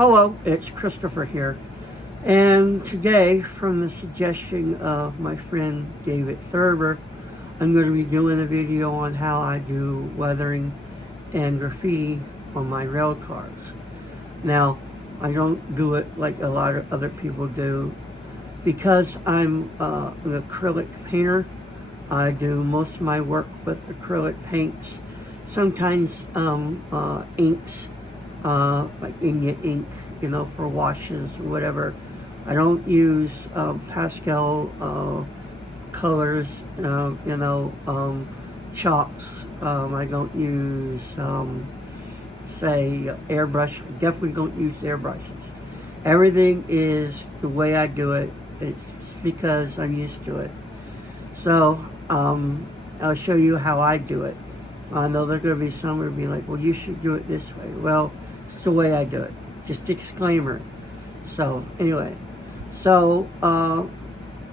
Hello, it's Christopher here, and today, from the suggestion of my friend David Thurber, I'm going to be doing a video on how I do weathering and graffiti on my rail cars. Now, I don't do it like a lot of other people do. Because I'm an acrylic painter, I do most of my work with acrylic paints, sometimes inks, like India ink, for washes or whatever. I don't use pastel colors, chalks. I don't use, say, airbrush. Definitely don't use airbrushes. Everything is the way I do it. It's because I'm used to it. So, I'll show you how I do it. I know there's going to be some who will be like, well, you should do it this way. Well, it's the way I do it. Just disclaimer. So, anyway. So,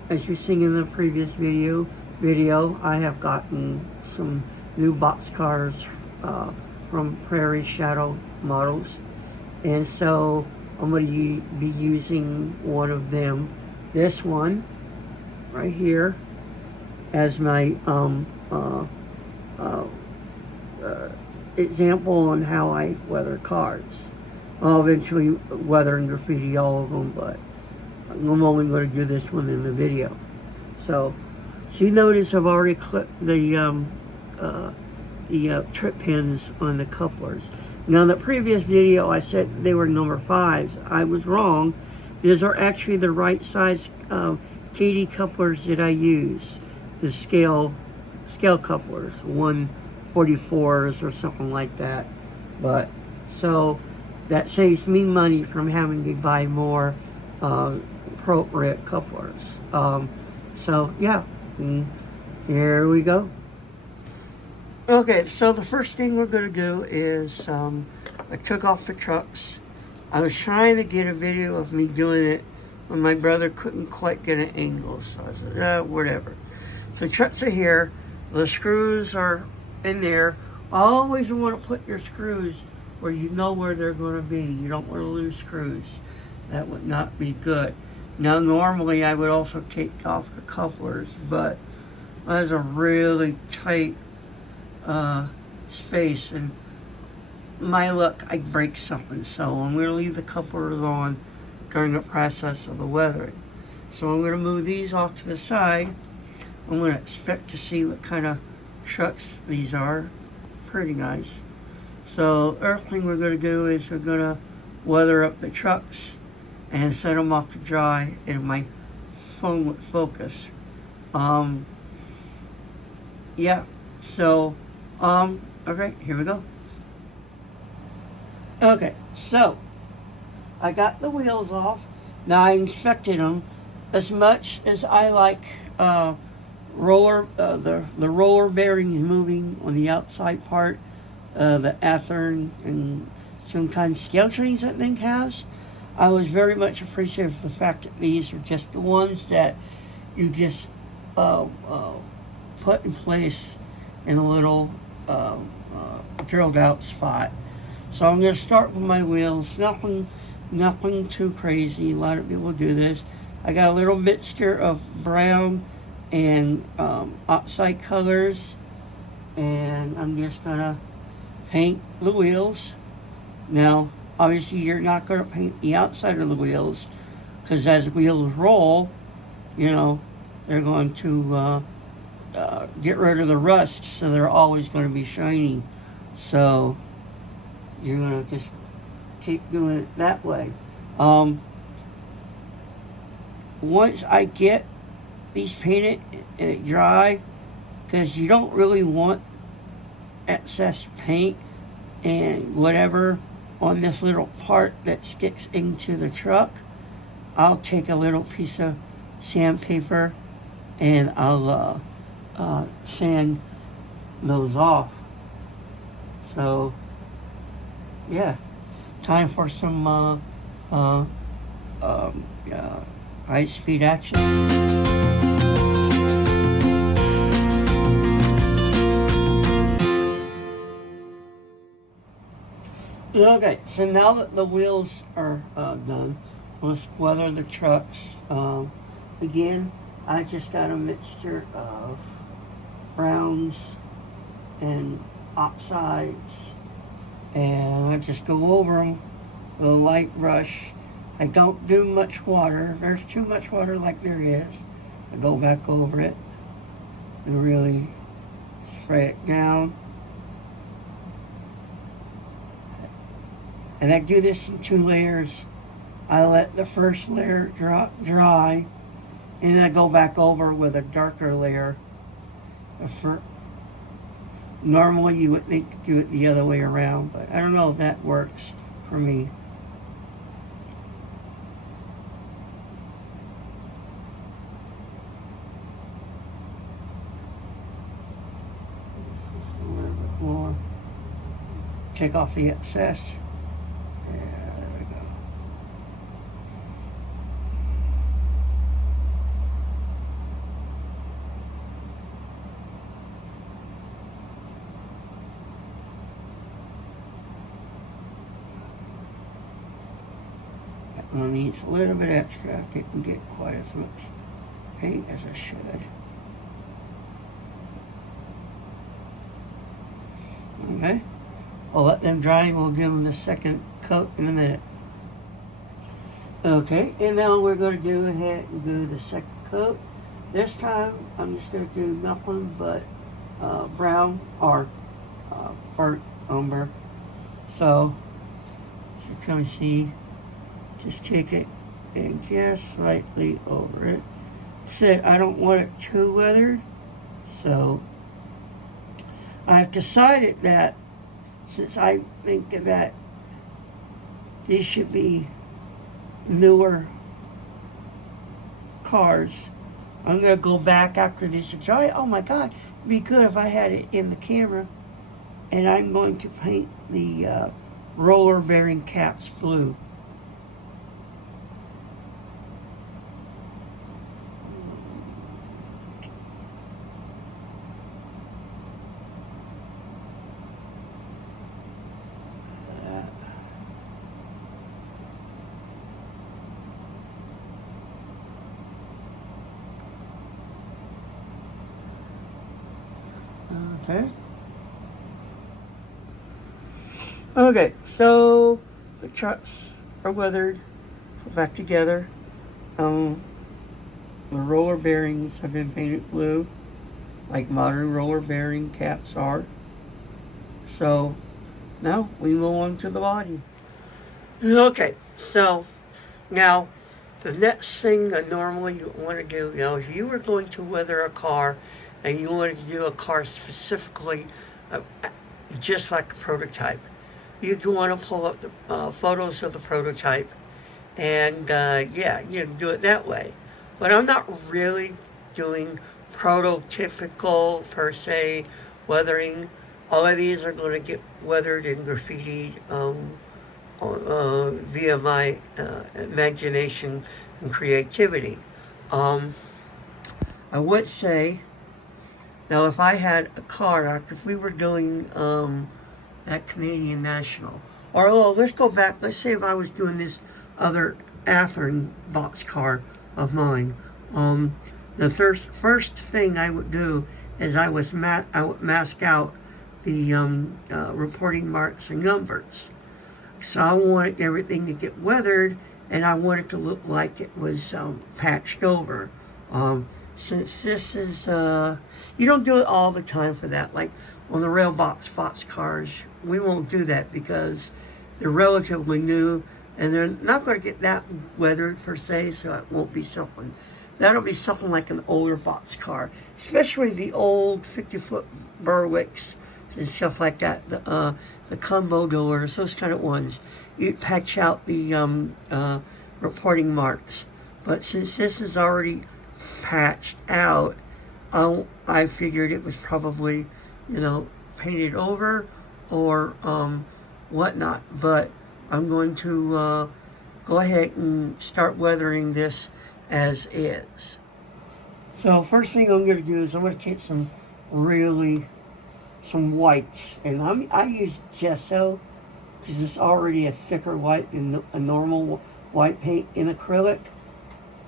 as you've seen in the previous video, I have gotten some new boxcars from Prairie Shadow models. And so, I'm going to be using one of them, this one, right here, as my example on how I weather cars. I'll eventually weather and graffiti all of them, but I'm only going to do this one in the video. So you notice I've already clipped the trip pins on the couplers. Now, in the previous video, I said they were number 5s. I was wrong. These are actually the right size KD couplers that I use. The scale couplers, 144s or something like that. But so that saves me money from having to buy more appropriate couplers. So yeah, here we go. Okay, so the first thing we're going to do is I took off the trucks. I was trying to get a video of me doing it when my brother couldn't quite get an angle, so I said, whatever. So the trucks are here, the screws are in there. Always want to put your screws where you know where they're going to be. You don't want to lose screws. That would not be good. Now, normally I would also take off the couplers, but there's a really tight space, and my luck, I break something, so I'm going to leave the couplers on during the process of the weathering. So I'm going to move these off to the side. I'm going to expect to see what kind of trucks these are. Pretty nice. So the first thing we're going to do is we're going to weather up the trucks and set them off to dry, and my phone would focus. Yeah, so okay, here we go. Okay, so I got the wheels off. Now, I inspected them. As much as I like the roller bearings moving on the outside part, the Athearn and sometimes scale trains that thing has, I was very much appreciative of the fact that these are just the ones that you just put in place in a little drilled out spot. So I'm going to start with my wheels. Nothing too crazy. A lot of people do this. I got a little mixture of brown and oxide colors, and I'm just going to paint the wheels. Now, obviously, you're not going to paint the outside of the wheels, because as wheels roll, they're going to get rid of the rust, so they're always going to be shiny. So you're going to just keep doing it that way. Once I get these painted and dry, because you don't really want excess paint and whatever on this little part that sticks into the truck, I'll take a little piece of sandpaper and I'll sand those off. So yeah, time for some high-speed action. Okay, so now that the wheels are done, let's weather the trucks. Again, I just got a mixture of browns and oxides, and I just go over them with a light brush. I don't do much water. If there's too much water like there is, I go back over it and really spray it down. And I do this in 2 layers. I let the first layer dry, and I go back over with a darker layer. Normally you would think to do it the other way around, but I don't know if that works for me. Just a little bit more. Take off the excess. Yeah, there we go. That one needs a little bit extra. I didn't get quite as much paint as I should. Okay. I'll let them dry. We'll give them the second coat in a minute. Okay, and now we're going to go ahead and do the second coat. This time, I'm just going to do nothing but brown or burnt umber. So, as you can see, just take it and just slightly over it. Said I don't want it too weathered, so I've decided that since I think that these should be newer cars, I'm going to go back after this and try it. Oh my God, it'd be good if I had it in the camera. And I'm going to paint the roller bearing caps blue. Okay. Okay, so the trucks are weathered, put back together. The roller bearings have been painted blue, like modern roller bearing caps are. So now we move on to the body. Okay, so now the next thing that normally you want to do, if you were going to weather a car and you wanted to do a car specifically just like a prototype, you'd want to pull up the photos of the prototype and yeah, you can do it that way. But I'm not really doing prototypical per se weathering. All of these are going to get weathered and graffitied via my imagination and creativity. I would say, now if I had a car, if we were doing that Canadian National, or let's go back, let's say if I was doing this other Athearn boxcar of mine, the first thing I would do is I would mask out the reporting marks and numbers. So I wanted everything to get weathered, and I want it to look like it was patched over. Since this is, you don't do it all the time for that. Like on the rail box cars, we won't do that because they're relatively new and they're not going to get that weathered per se, so it won't be something. That'll be something like an older box car, especially the old 50-foot Berwicks and stuff like that, the combo doors, those kind of ones. You patch out the reporting marks. But since this is already patched out, I figured it was probably, painted over or whatnot. But I'm going to go ahead and start weathering this as is. So first thing I'm going to do is I'm going to take some whites, and I use gesso because it's already a thicker white than a normal white paint in acrylic.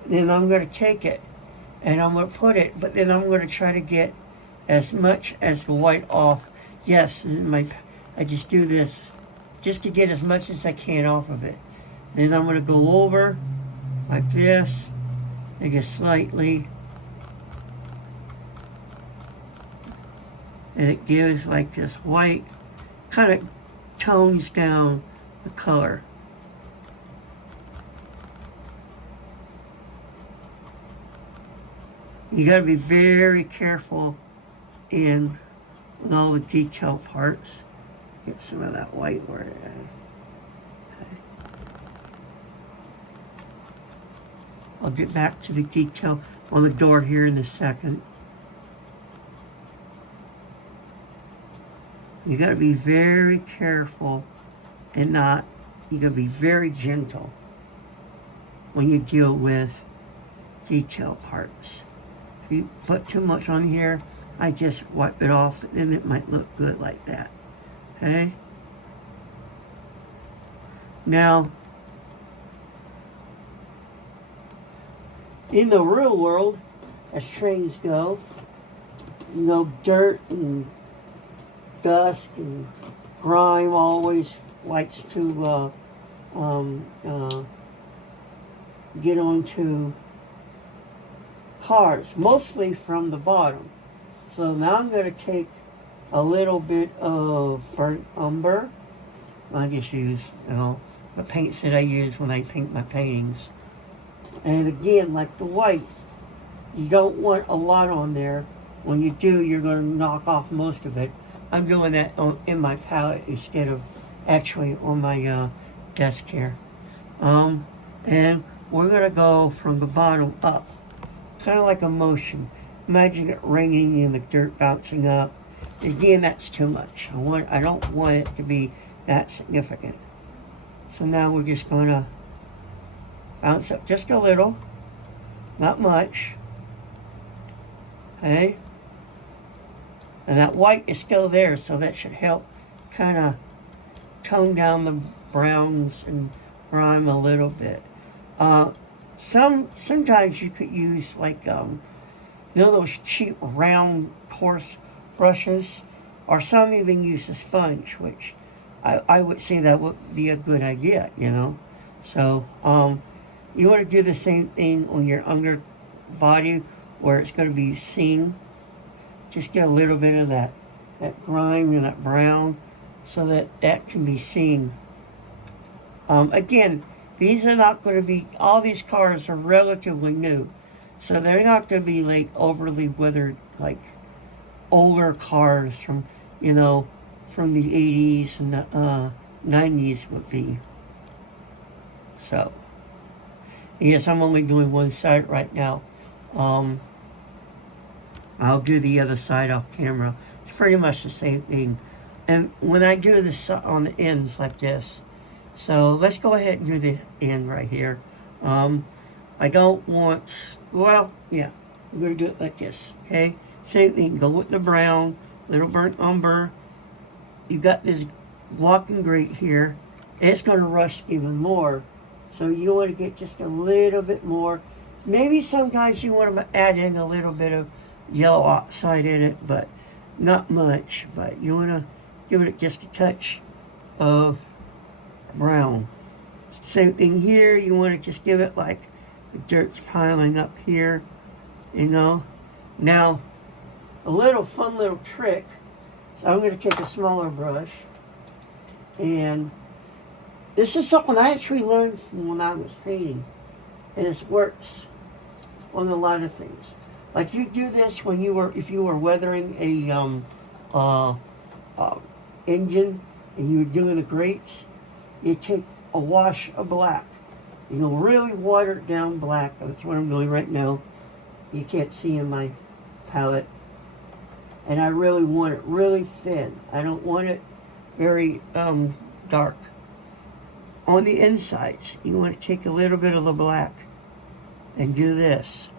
Then I'm going to take it and I'm going to put it, but then I'm going to try to get as much as the white off. Yes, I just do this just to get as much as I can off of it. Then I'm going to go over like this and just slightly, and it gives like this white, kind of tones down the color. You got to be very careful with all the detail parts. Get some of that white where it is. I'll get back to the detail on the door here in a second. You got to be very careful and you got to be very gentle when you deal with detail parts. If you put too much on here, I just wipe it off and it might look good like that. Okay? Now, in the real world, as trains go, dirt and dust and grime always likes to get onto cars, mostly from the bottom. So now I'm going to take a little bit of burnt umber. I just use, the paints that I use when I paint my paintings. And again, like the white, you don't want a lot on there. When you do, you're going to knock off most of it. I'm doing that in my palette instead of actually on my desk here. And we're going to go from the bottom up, kind of like a motion. Imagine it raining and the dirt bouncing up. Again, that's too much. I don't want it to be that significant. So now we're just going to bounce up just a little, not much. Okay? And that white is still there, so that should help kind of tone down the browns and grime a little bit. Sometimes you could use like those cheap round coarse brushes, or some even use a sponge, which I would say that would be a good idea, So you want to do the same thing on your underbody where it's going to be seen. Just get a little bit of that grime and that brown so that can be seen. Again, these are not going to be, all these cars are relatively new. So they're not going to be like overly weathered like older cars from the 80s and the 90s would be. So, yes, I'm only doing one side right now. I'll do the other side off camera. It's pretty much the same thing. And when I do this on the ends like this, so let's go ahead and do the end right here. I don't want, we're going to do it like this, okay? Same thing, go with the brown, little burnt umber. You got this walking grate here. It's going to rush even more. So you want to get just a little bit more. Maybe sometimes you want to add in a little bit of yellow oxide in it, but not much. But you want to give it just a touch of brown. Same thing here. You want to just give it like the dirt's piling up here, Now, a fun little trick. So I'm going to take a smaller brush, and this is something I actually learned from when I was painting, and it works on a lot of things. Like you do this if you were weathering a engine and you were doing the grates, you take a wash of black, really watered down black. That's what I'm doing right now. You can't see in my palette. And I really want it really thin. I don't want it very dark. On the insides, you want to take a little bit of the black and do this.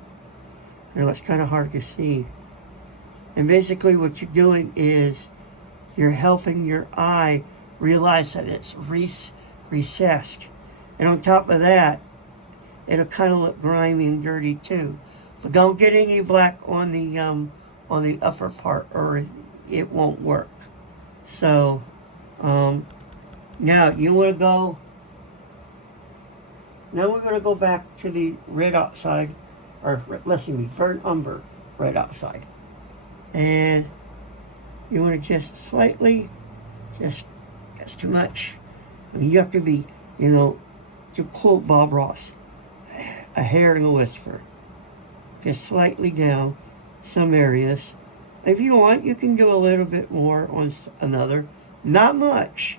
It's kind of hard to see. And basically what you're doing is you're helping your eye realize that it's recessed. And on top of that, it'll kind of look grimy and dirty too. But don't get any black on the upper part, or it won't work. So now you want to go. Now we're going to go back to the red oxide, or burnt umber red oxide, and you want to just slightly, that's too much. I mean, you have to be, to quote Bob Ross, a hair and a whisper. Just slightly down some areas. If you want, you can do a little bit more on another. Not much.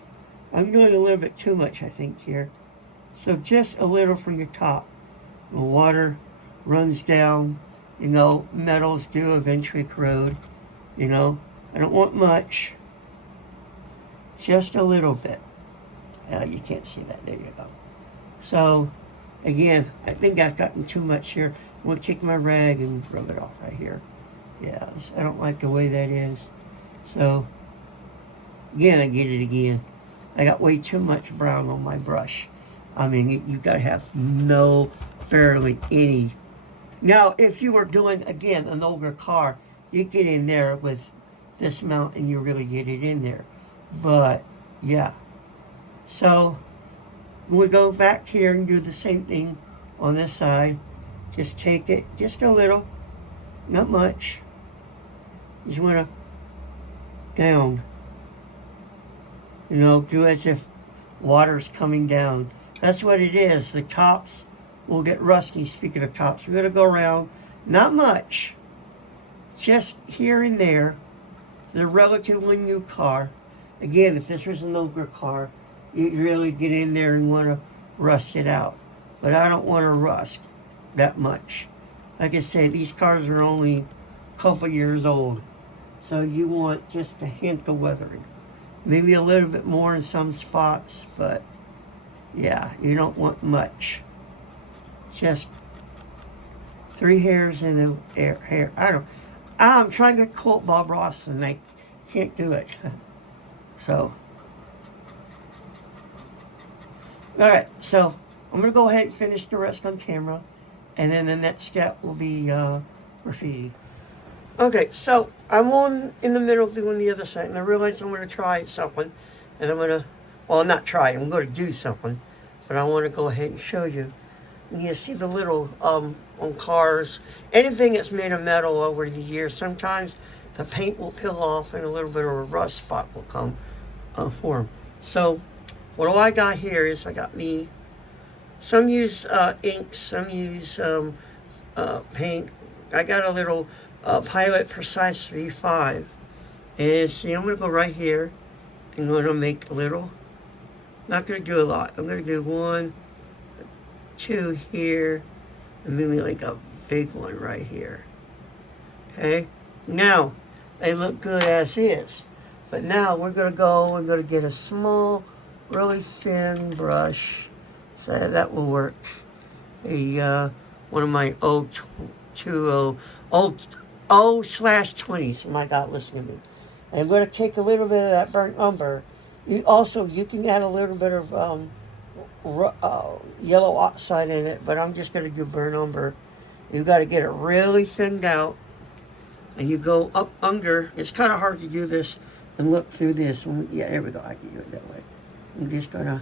I'm doing a little bit too much, I think, here. So just a little from the top. The water runs down. Metals do eventually corrode. I don't want much. Just a little bit. You can't see that. There you go. So, again, I think I've gotten too much here. I'm going to take my rag and rub it off right here. Yeah, I don't like the way that is. So, again, I get it again. I got way too much brown on my brush. I mean, you got to have barely any. Now, if you were doing, again, an older car, you get in there with this mount and you really get it in there. But, yeah. So, we'll go back here and do the same thing on this side. Just take it, just a little, not much. You just want to down. Do as if water's coming down. That's what it is. The tops will get rusty. Speaking of tops, we're going to go around, not much, just here and there. The relatively new car. Again, if this was an older car, you'd really get in there and want to rust it out. But I don't want to rust that much. Like I say, these cars are only a couple years old. So you want just a hint of weathering. Maybe a little bit more in some spots, but yeah, you don't want much. Just 3 hairs in the hair. I'm trying to quote Bob Ross and I can't do it. So, alright, so I'm going to go ahead and finish the rest on camera. And then the next step will be graffiti. Okay, so I'm in the middle doing the other side, and I realized I'm going to try something. And I'm going to, well, not try, I'm going to do something. But I want to go ahead and show you. And you see the little, on cars, anything that's made of metal over the years, sometimes the paint will peel off and a little bit of a rust spot will come form. So, what I got here is I got me. Some use inks, some use paint. I got a little Pilot Precise V5. And see, I'm going to go right here. I'm going to make a little. Not going to do a lot. I'm going to do 1, 2 here. And maybe like a big one right here. Okay? Now, they look good as is. But now we're going to get a small, really thin brush. So that will work. One of my old 20s. My God, listen to me. I'm going to take a little bit of that burnt umber. You can add a little bit of yellow oxide in it, but I'm just going to do burnt umber. You've got to get it really thinned out, and you go up under. It's kind of hard to do this and look through this. Yeah, there we go. I can do it that way. I'm just going to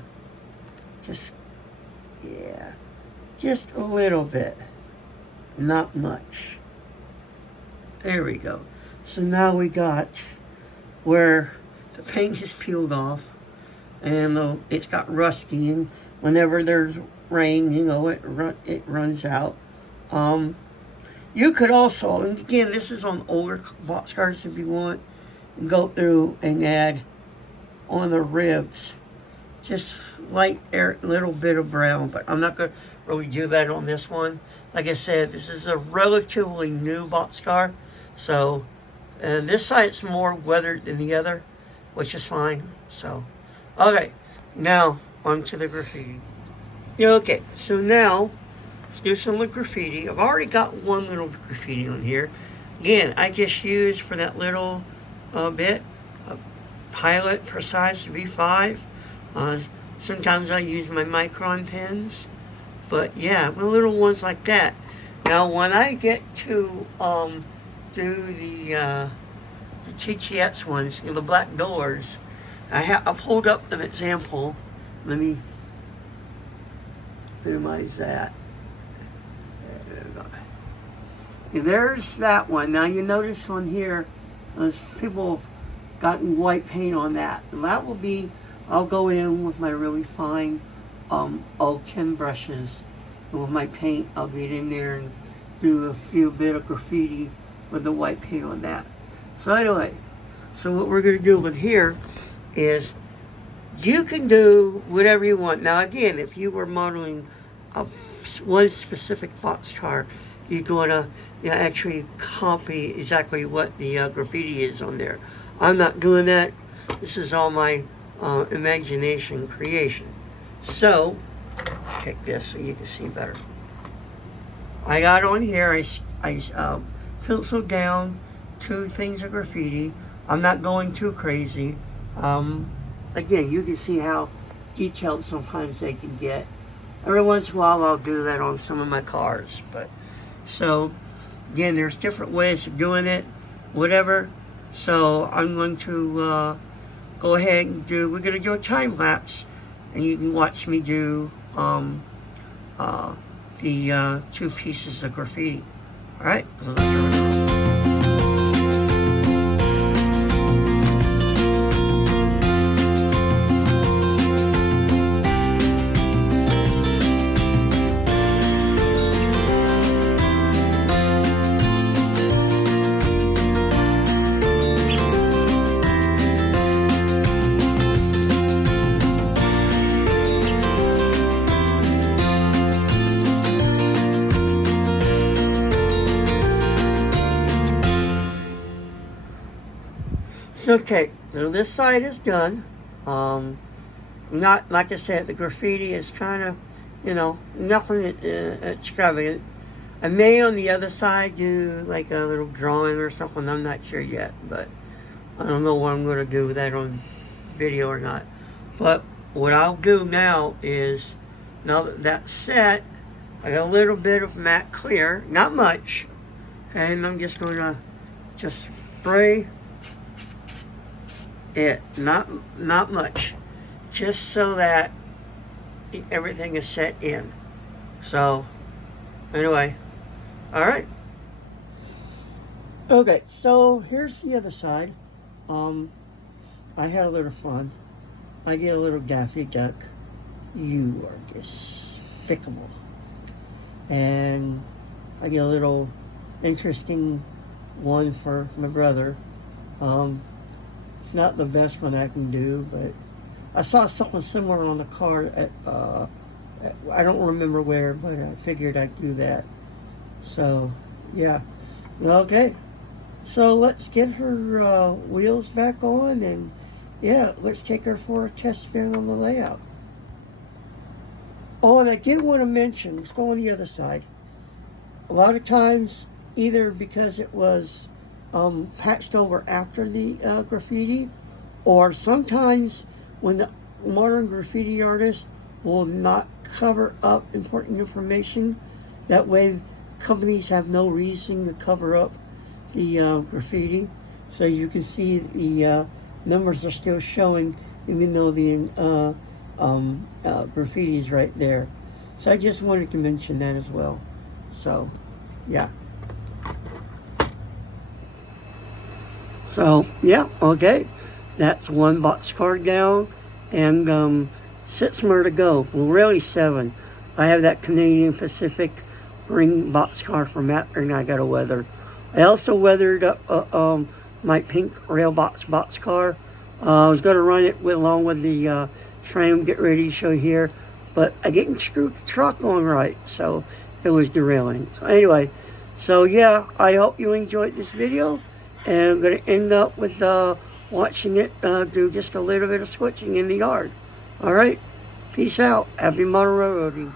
yeah, just a little bit, not much. There we go. So now we got where the paint is peeled off and it's got rusty, and whenever there's rain, it runs out. You could also, and again, this is on older box cars if you want, go through and add on the ribs just light little bit of brown, but I'm not going to really do that on this one. Like I said, this is a relatively new boxcar, so and this side's more weathered than the other, which is fine. So, okay, now onto the graffiti. Okay, so now let's do some graffiti. I've already got one little graffiti on here. Again, I just used for that little bit pilot for size to be 5. Sometimes I use my micron pens, but yeah, the little ones like that. Now when I get to do the TTX ones, the black doors, I pulled up an example. Let me minimize that. And there's that one. Now you notice on here, people have gotten white paint on that. And that will be, I'll go in with my really fine old tin brushes. And with my paint, I'll get in there and do a few bit of graffiti with the white paint on that. So anyway, so what we're going to do with here is you can do whatever you want. Now again, if you were modeling one specific boxcar, you're going to actually copy exactly what the graffiti is on there. I'm not doing that. This is all my imagination creation. So, check this so you can see better. I got on here, I penciled down 2 things of graffiti. I'm not going too crazy. Again, you can see how detailed sometimes they can get. Every once in a while I'll do that on some of my cars. But so again, there's different ways of doing it, whatever. So I'm going to go ahead and we're going to do a time lapse, and you can watch me do the 2 pieces of graffiti. All right. Okay, so this side is done. Not like I said, the graffiti is kind of, nothing extravagant. I may on the other side do like a little drawing or something. I'm not sure yet, but I don't know what I'm going to do with that on video or not. But what I'll do now is, now that that's set, I got a little bit of matte clear, not much, and I'm just going to spray it, not much, just so that everything is set in. So anyway, all right. Okay, so here's the other side. I had a little fun. I get a little Daffy Duck. You are despicable. And I get a little interesting one for my brother. It's not the best one I can do, but I saw something similar on the card at I don't remember where, but I figured I'd do that. So, yeah. Okay. So let's get her wheels back on, and yeah, let's take her for a test spin on the layout. Oh, and I did want to mention, let's go on the other side. A lot of times, either because it was patched over after the graffiti, or sometimes when the modern graffiti artist will not cover up important information. That way companies have no reason to cover up the graffiti, so you can see the numbers are still showing even though the graffiti is right there. So I just wanted to mention that as well. So yeah. So yeah, okay, that's one boxcar down, and 6 more to go. Well, really 7. I have that Canadian Pacific green boxcar from that, and I got to weather. I also weathered up my pink rail boxcar. I was going to run it along with the frame, get ready to show here, but I didn't screw the truck on right, so it was derailing. So anyway, so yeah, I hope you enjoyed this video, and I'm going to end up with watching it do just a little bit of switching in the yard. All right, peace out. Happy model railroading.